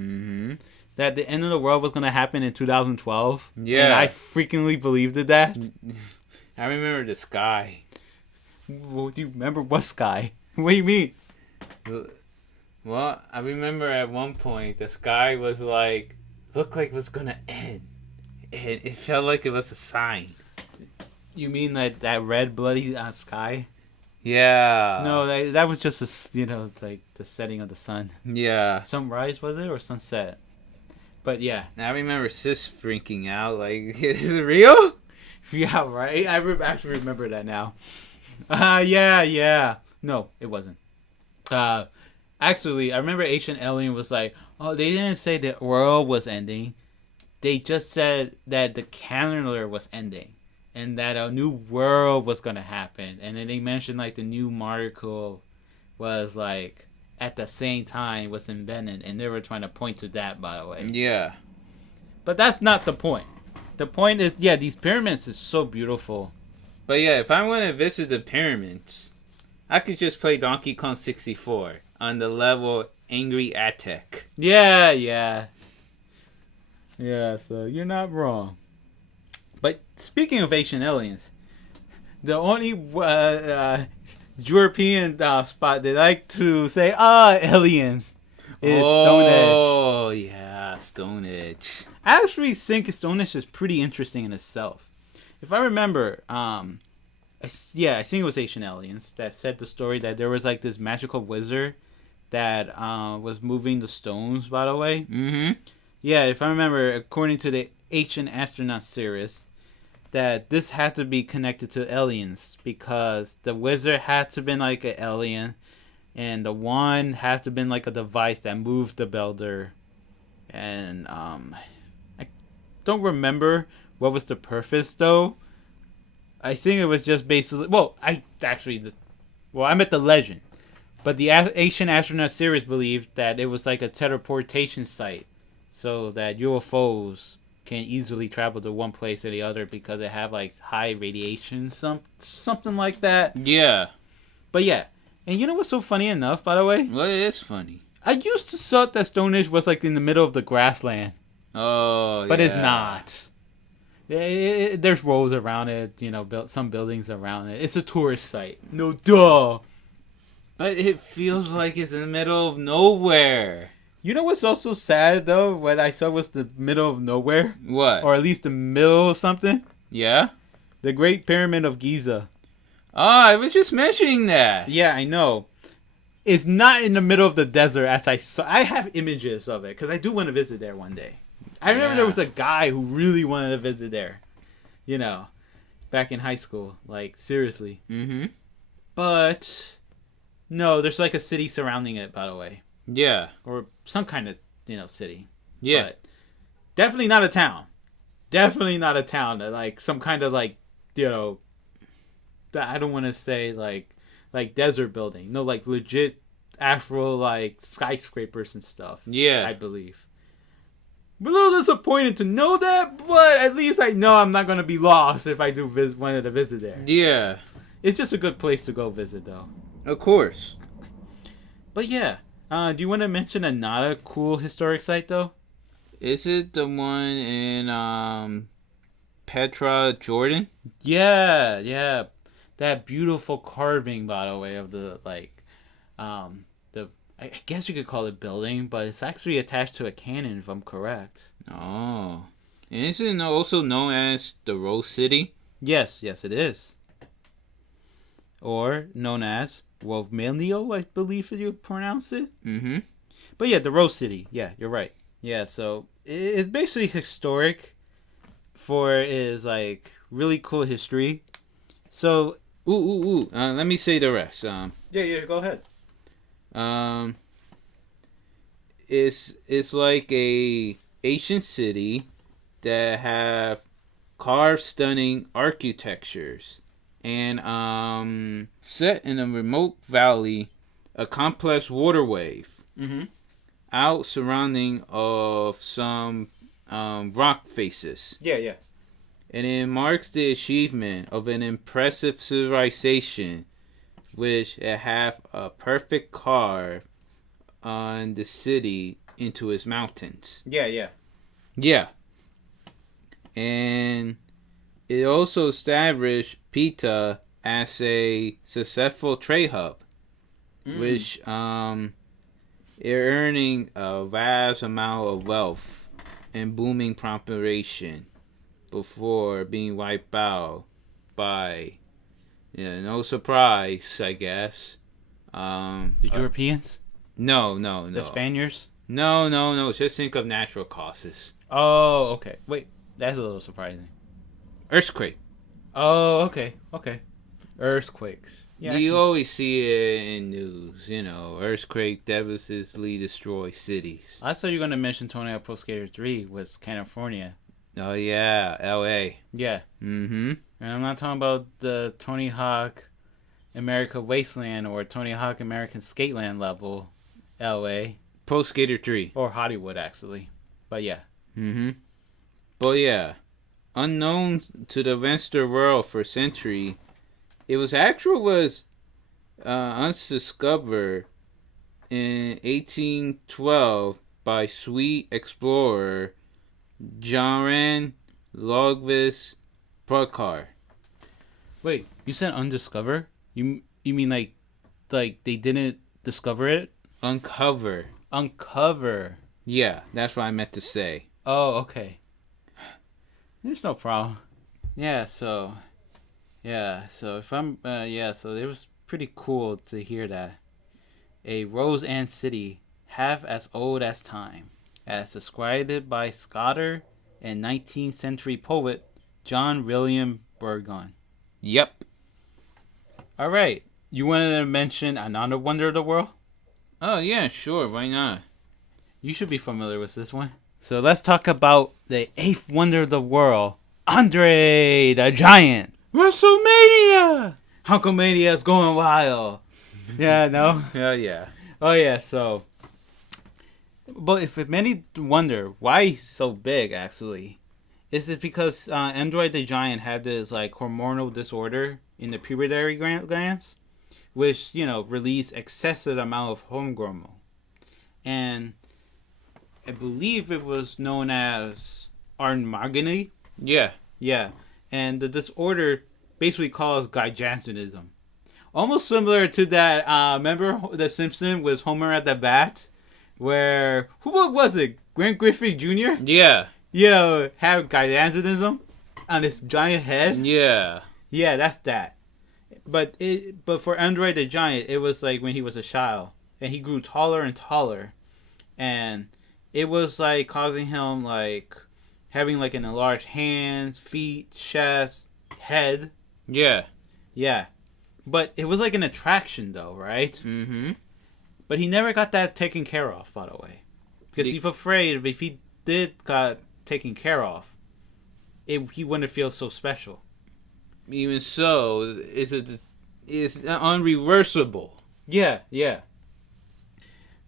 That the end of the world was going to happen in 2012. Yeah. And I freakingly believed in that. I remember the sky. Well, do you remember what sky? What do you mean? Well, I remember at one point the sky was like, looked like it was going to end. And it felt like it was a sign. You mean that red bloody sky? Yeah. No, that was just like the setting of the sun. Yeah. Sunrise, was it, or sunset? But yeah. I remember sis freaking out. Like, is it real? Yeah, right. I actually remember that now. Yeah. No, it wasn't. Actually, I remember Ancient Alien was like, oh, they didn't say the world was ending. They just said that the calendar was ending. And that a new world was going to happen. And then they mentioned, like, the new molecule was, like, at the same time was invented. And they were trying to point to that, by the way. Yeah. But that's not the point. The point is, yeah, these pyramids is so beautiful. But yeah, if I want to visit the pyramids, I could just play Donkey Kong 64 on the level Angry Aztec. Yeah, so you're not wrong. But speaking of ancient aliens, the only European spot they like to say, aliens, is Stonehenge. Oh, yeah, Stonehenge. I actually think Stonehenge is pretty interesting in itself. If I remember, I think it was Ancient Aliens that said the story that there was like this magical wizard that was moving the stones, by the way. Mm-hmm. Yeah, if I remember, according to the Ancient Astronaut series, that this had to be connected to aliens because the wizard had to been like an alien, and the wand had to been like a device that moved the builder. And I don't remember what was the purpose though. I think it was just basically I meant the legend, but the Ancient Astronaut series believed that it was like a teleportation site, so that UFOs can easily travel to one place or the other because they have like high radiation, something like that. Yeah. But yeah, and you know what's so funny enough, by the way? Well, it is funny. I used to thought that Stonehenge was like in the middle of the grassland, Oh, but yeah. it's not. There's roads around it, built some buildings around it. It's a tourist site. No duh. But it feels like it's in the middle of nowhere. You know what's also sad though? What I saw was the middle of nowhere, What? or at least the middle of something. Yeah? The Great Pyramid of Giza. Oh, I was just mentioning that. Yeah, I know. It's not in the middle of the desert as I saw. I have images of it because I do want to visit there one day. I remember there was a guy who really wanted to visit there. Back in high school. Like, seriously. Mm-hmm. But, no, there's like a city surrounding it, by the way. Yeah. Or some kind of, city. Yeah. But definitely not a town. Definitely not a town. Like, some kind of, like, I don't want to say, like desert building. No, like, legit, actual, like, skyscrapers and stuff. Yeah. I believe. I'm a little disappointed to know that, but at least I know I'm not going to be lost if I do wanted to visit there. Yeah. It's just a good place to go visit, though. Of course. But yeah, do you want to mention another cool historic site, though? Is it the one in Petra, Jordan? Yeah. That beautiful carving, by the way, of the, I guess you could call it building, but it's actually attached to a cannon, if I'm correct. Oh. And isn't it also known as the Rose City? Yes, it is. Or known as Wovmilio, I believe you pronounce it. Mm-hmm. But yeah, the Rose City. Yeah, you're right. Yeah, so it's basically historic for its, like, really cool history. So... Let me say the rest. Yeah, go ahead. It's like a ancient city that have carved stunning architectures and set in a remote valley, a complex water wave out surrounding of some rock faces. Yeah. And it marks the achievement of an impressive civilization which have a perfect carve on the city into its mountains. Yeah. Yeah. And it also established Petra as a successful trade hub, which earning a vast amount of wealth and booming population before being wiped out by, no surprise, I guess. The Europeans? No. The Spaniards? No. Just think of natural causes. Oh, okay. Wait, that's a little surprising. Earthquake. Oh, okay. Earthquakes. Yeah, You always see it in news, earthquake devastatingly destroy cities. I thought you were going to mention Tony Hawk Pro Skater 3 was California. Oh, yeah, L.A. Yeah. Mm-hmm. And I'm not talking about the Tony Hawk America Wasteland or Tony Hawk American Skateland level L.A. Pro Skater 3. Or Hollywood, actually. But yeah. Mm-hmm. But yeah, unknown to the Western world for centuries, it was undiscovered in 1812 by Swede explorer Jan Logvis Prokar. Wait, you said undiscovered? You mean like they didn't discover it? Uncover. Yeah, that's what I meant to say. Oh, okay. There's no problem. So if I'm so it was pretty cool to hear that. a rose and city half as old as time, as described by scholar and 19th century poet John William Burgon. Yep. All right, you wanted to mention another wonder of the world? Oh, yeah, sure. Why not? You should be familiar with this one. So let's talk about the 8th wonder of the world, André the Giant. WrestleMania! Hulkamania's going wild. Yeah, no? Yeah. Oh, yeah, so... But if many wonder why he's so big, actually, is it because Android the Giant had this like hormonal disorder in the pituitary glands, which release excessive amount of hormone, and I believe it was known as armagony. Yeah. Yeah, and the disorder basically caused gigantism, almost similar to that. Remember The Simpsons with Homer at the bat? Where, what was it? Grant Griffith Jr.? Yeah. Have gigantism on his giant head? Yeah. Yeah, that's that. But for André the Giant, it was like when he was a child. And he grew taller and taller. And it was like causing him like having like an enlarged hands, feet, chest, head. Yeah. Yeah. But it was like an attraction though, right? Mm-hmm. But he never got that taken care of, by the way. Because he's afraid if he did got taken care of, he wouldn't feel so special. Even so, it's unreversible. Yeah.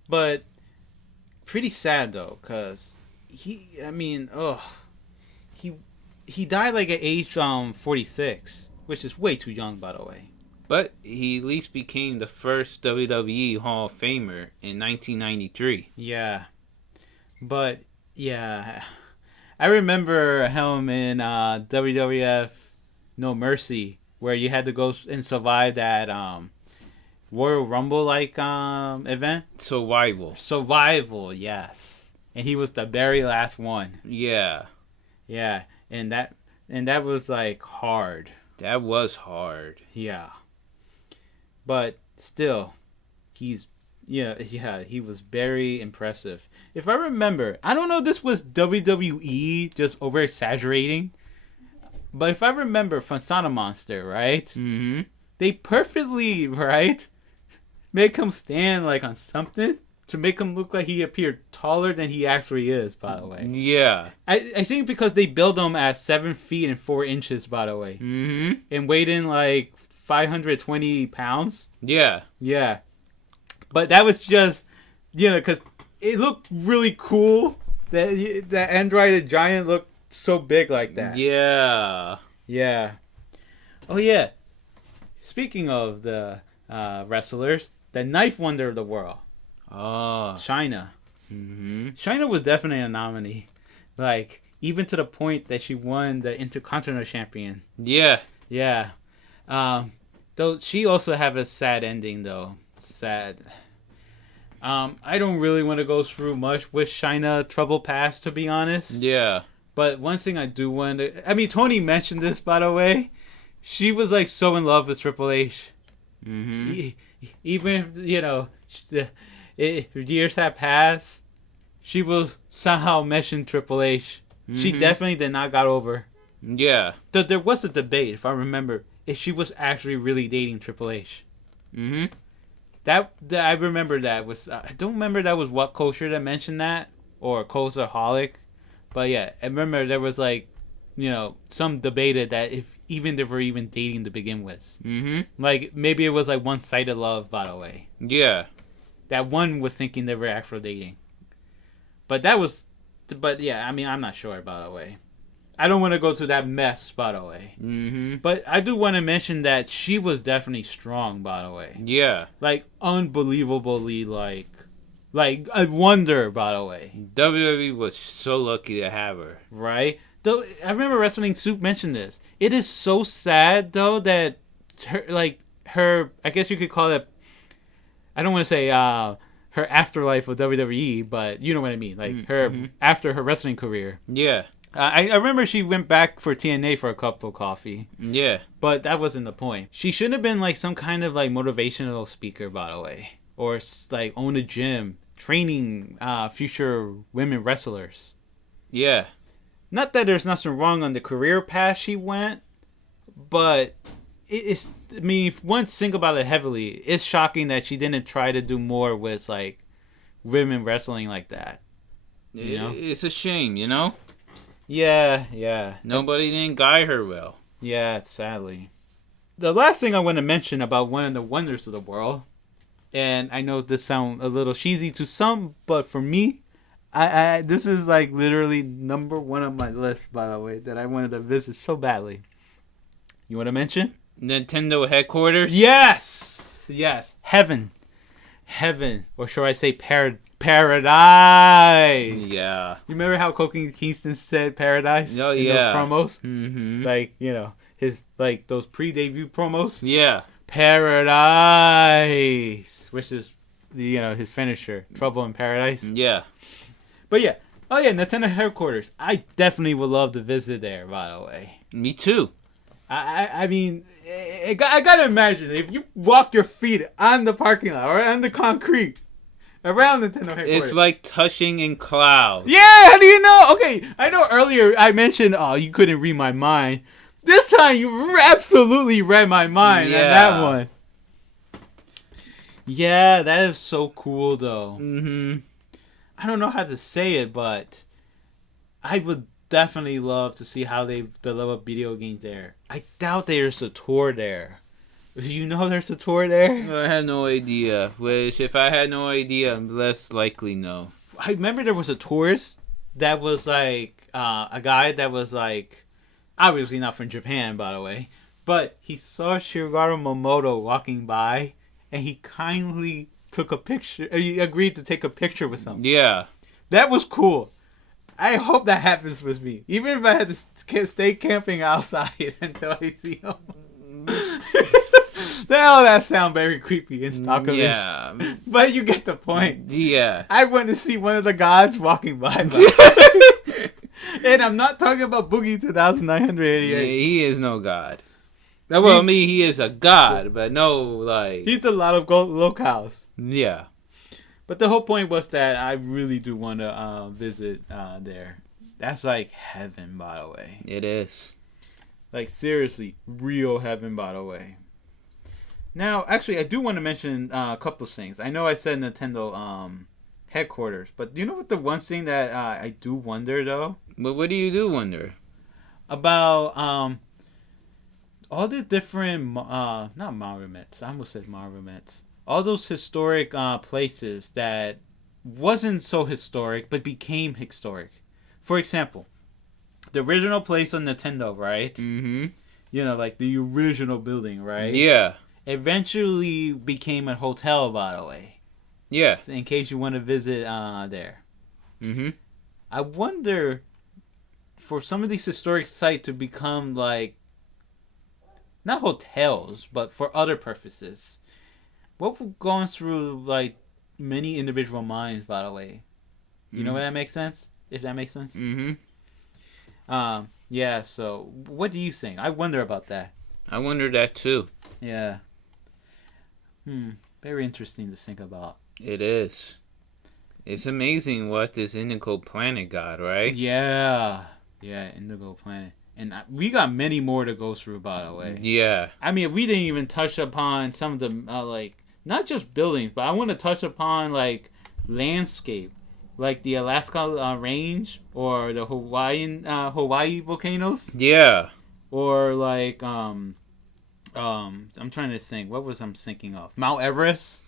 But pretty sad though, because he died like at age 46, which is way too young, by the way. But he at least became the first WWE Hall of Famer in 1993. Yeah. But, yeah. I remember him in WWF No Mercy, where you had to go and survive that Royal Rumble-like event. Survival, yes. And he was the very last one. Yeah. Yeah. And that was, like, hard. That was hard. Yeah. But still, he was very impressive. If I remember, I don't know if this was WWE just over exaggerating, but if I remember from Sonic Monster, right? Mm-hmm. They perfectly, right, make him stand like on something to make him look like he appeared taller than he actually is, by the way. Yeah. I think because they build him at 7 feet and 4 inches, by the way. Mm-hmm. And weighed in like 520 pounds. Yeah. Yeah. But that was just, because it looked really cool that Android the Giant looked so big like that. Yeah. Yeah. Oh, yeah. Speaking of the wrestlers, the 9th wonder of the world. Oh. Chyna. Mm-hmm. Chyna was definitely a nominee. Like, even to the point that she won the Intercontinental Champion. Yeah. Yeah. Though she also have a sad ending, though. Sad. I don't really want to go through much with Chyna trouble past, to be honest. Yeah. But one thing I do want to... I mean, Tony mentioned this, by the way. She was, like, so in love with Triple H. Mm-hmm. Even if, years have passed, she will somehow mention Triple H. Mm-hmm. She definitely did not got over. Yeah. There was a debate, if I remember, if she was actually really dating Triple H. Mm-hmm. That I remember that was... I don't remember that was What Culture that mentioned that, or Cultureholic. But yeah, I remember there was like, some debated that if they were even dating to begin with. Mm-hmm. Like, maybe it was like one-sided love, by the way. Yeah. That one was thinking they were actual dating. But yeah, I mean, I'm not sure, by the way. I don't want to go to that mess, by the way. Mm-hmm. But I do want to mention that she was definitely strong, by the way. Yeah. Like, unbelievably, like a wonder, by the way. WWE was so lucky to have her. Right? Though, I remember Wrestling Soup mentioned this. It is so sad, though, that her, I guess you could call it, I don't want to say her afterlife of WWE, but you know what I mean. Like, after her wrestling career. Yeah. I remember she went back for TNA for a cup of coffee. Yeah. But that wasn't the point. She shouldn't have been like some kind of like motivational speaker, by the way. or like own a gym, training future women wrestlers. Yeah. Not that there's nothing wrong on the career path she went, but it's. I mean, if one think about it heavily, it's shocking that she didn't try to do more with like women wrestling like that. You know? It's a shame, you know? Yeah. Nobody didn't guide her well. Yeah, sadly. The last thing I want to mention about one of the wonders of the world, and I know this sounds a little cheesy to some, but for me, I this is like literally number one on my list, by the way, that I wanted to visit so badly. You want to mention? Nintendo Headquarters? Yes! Heaven. Or should I say paradise? Yeah. You remember how Koki Kingston said paradise Oh, in yeah. those promos? Mm-hmm. Like, you know, his, like, those pre-debut promos? Yeah. Paradise! Which is, you know, his finisher. Trouble in Paradise. Yeah. But yeah. Oh, yeah, Nintendo Headquarters. I definitely would love to visit there, by the way. Me too. I mean, I gotta imagine if you walk your feet on the parking lot or on the concrete around Nintendo Headquarters. It's like touching in clouds. Yeah, how do you know? Okay, I know earlier I mentioned, you couldn't read my mind. This time you absolutely read my mind on that one. Yeah, that is so cool, though. Mm-hmm. I don't know how to say it, but I would definitely love to see how they develop video games there. I doubt there's a tour there. You know there's a tour there? I had no idea. Which, if I had no idea, I'm less likely no. I remember there was a tourist that was like a guy that was like, obviously not from Japan, by the way, but he saw Shigeru Miyamoto walking by, and he kindly took a picture. He agreed to take a picture with him. Yeah. That was cool. I hope that happens with me. Even if I had to stay camping outside until I see him. Now that sounds very creepy and stalkerish. Yeah. But you get the point. Yeah. I want to see one of the gods walking by. And I'm not talking about Boogie 2988. Yeah, he is no god. Well, I mean, he is a god, but no, like... He's a lot of locales. Yeah. But the whole point was that I really do want to visit there. That's like heaven, by the way. It is. Like, seriously, real heaven, by the way. Now, actually, I do want to mention a couple of things. I know I said Nintendo Headquarters, but you know what the one thing that I do wonder, though? But what do you do wonder? About all the different, not monuments, I almost said monuments. All those historic places that wasn't so historic, but became historic. For example, the original place on Nintendo, right? Mm-hmm. You know, like the original building, right? Yeah. Eventually became a hotel, by the way. Yeah. In case you want to visit there. Mm-hmm. I wonder, for some of these historic sites to become like, not hotels, but for other purposes. What was going through like many individual minds, by the way? You know what that makes sense? If that makes sense? Mm-hmm. Yeah, so what do you think? I wonder about that. I wonder that too. Yeah. Very interesting to think about. It is. It's amazing what this Indigo Planet got, right? Yeah. Yeah, Indigo Planet. And we got many more to go through, by the way. Yeah. I mean, we didn't even touch upon some of the, like, not just buildings, but I want to touch upon, like, landscape. Like the Alaska range or the Hawaii volcanoes. Yeah. Or, like, I'm trying to think. What was I'm thinking of? Mount Everest?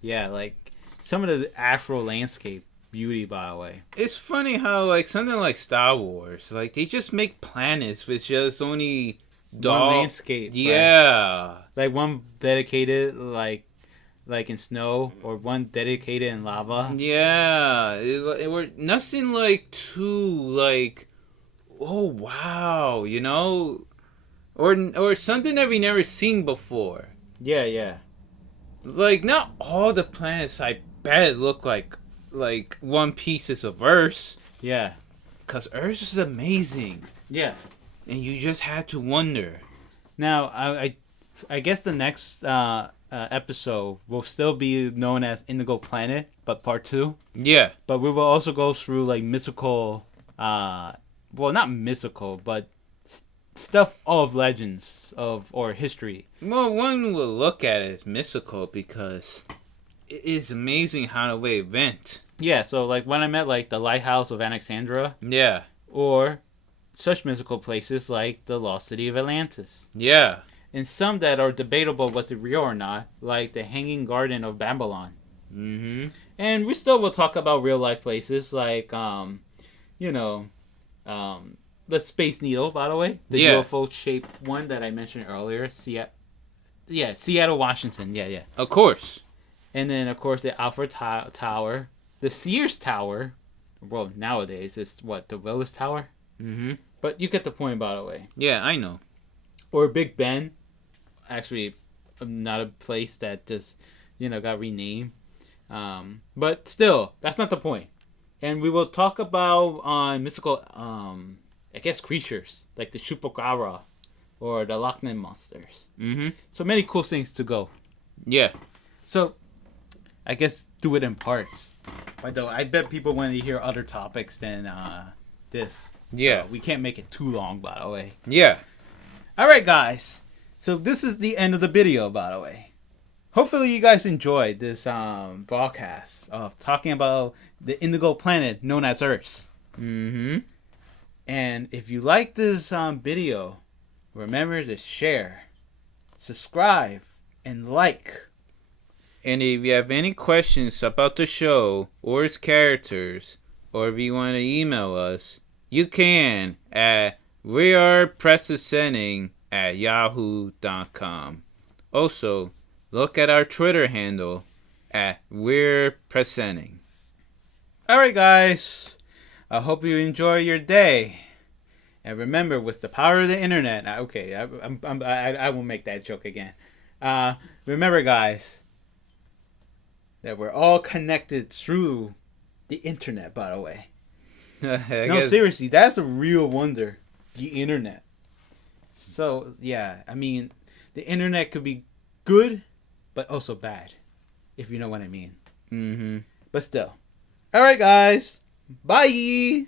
Yeah, like, some of the actual landscape beauty, by the way. It's funny how, like, something like Star Wars, like, they just make planets with just only one landscape. Yeah. Like, one dedicated, like in snow, or one dedicated in lava. Yeah. It were nothing, like, too, like, oh, wow, you know? Or something that we never seen before. Yeah, yeah. Like, not all the planets, I bet, look like one pieces of Earth. Yeah. Because Earth is amazing. Yeah. And you just had to wonder. Now, I guess the next episode will still be known as Indigo Planet, but part 2. Yeah. But we will also go through like mystical, well, not mystical, but stuff of legends or history. Well, one will look at it as mystical because it is amazing how the way it went. Yeah, so like when I met like the Lighthouse of Alexandria, Yeah. or such mystical places like the Lost City of Atlantis. Yeah. And some that are debatable was it real or not, like the Hanging Garden of Babylon. Mm-hmm. And we still will talk about real life places like, the Space Needle, by the way. The UFO shaped one that I mentioned earlier. Seattle, Washington. Yeah. Of course. And then, of course, the Alfred Tower. The Sears Tower. Well, nowadays, it's what? The Willis Tower? Mm-hmm. But you get the point, by the way. Yeah, I know. Or Big Ben. Actually, not a place that just, got renamed. But still, that's not the point. And we will talk about mystical, creatures like the Chupacabra or the Loch Ness monsters. Mm-hmm. So many cool things to go. Yeah. So, I guess do it in parts. Although I bet people want to hear other topics than this. Yeah. So we can't make it too long, by the way. Yeah. All right, guys. So this is the end of the video, by the way. Hopefully you guys enjoyed this broadcast of talking about the Indigo Planet known as Earth. Mm-hmm. And if you like this video, remember to share, subscribe, and like. And if you have any questions about the show or its characters, or if you want to email us, you can at wearepressascending@yahoo.com. Also, look at our Twitter handle at wearepresenting. Alright, guys. I hope you enjoy your day. And remember, with the power of the internet... Okay, I won't make that joke again. Remember, guys, that we're all connected through the internet, by the way. Seriously, that's a real wonder. The internet. So, yeah, I mean, the internet could be good, but also bad, if you know what I mean. Mm-hmm. But still. Alright, guys. Bye!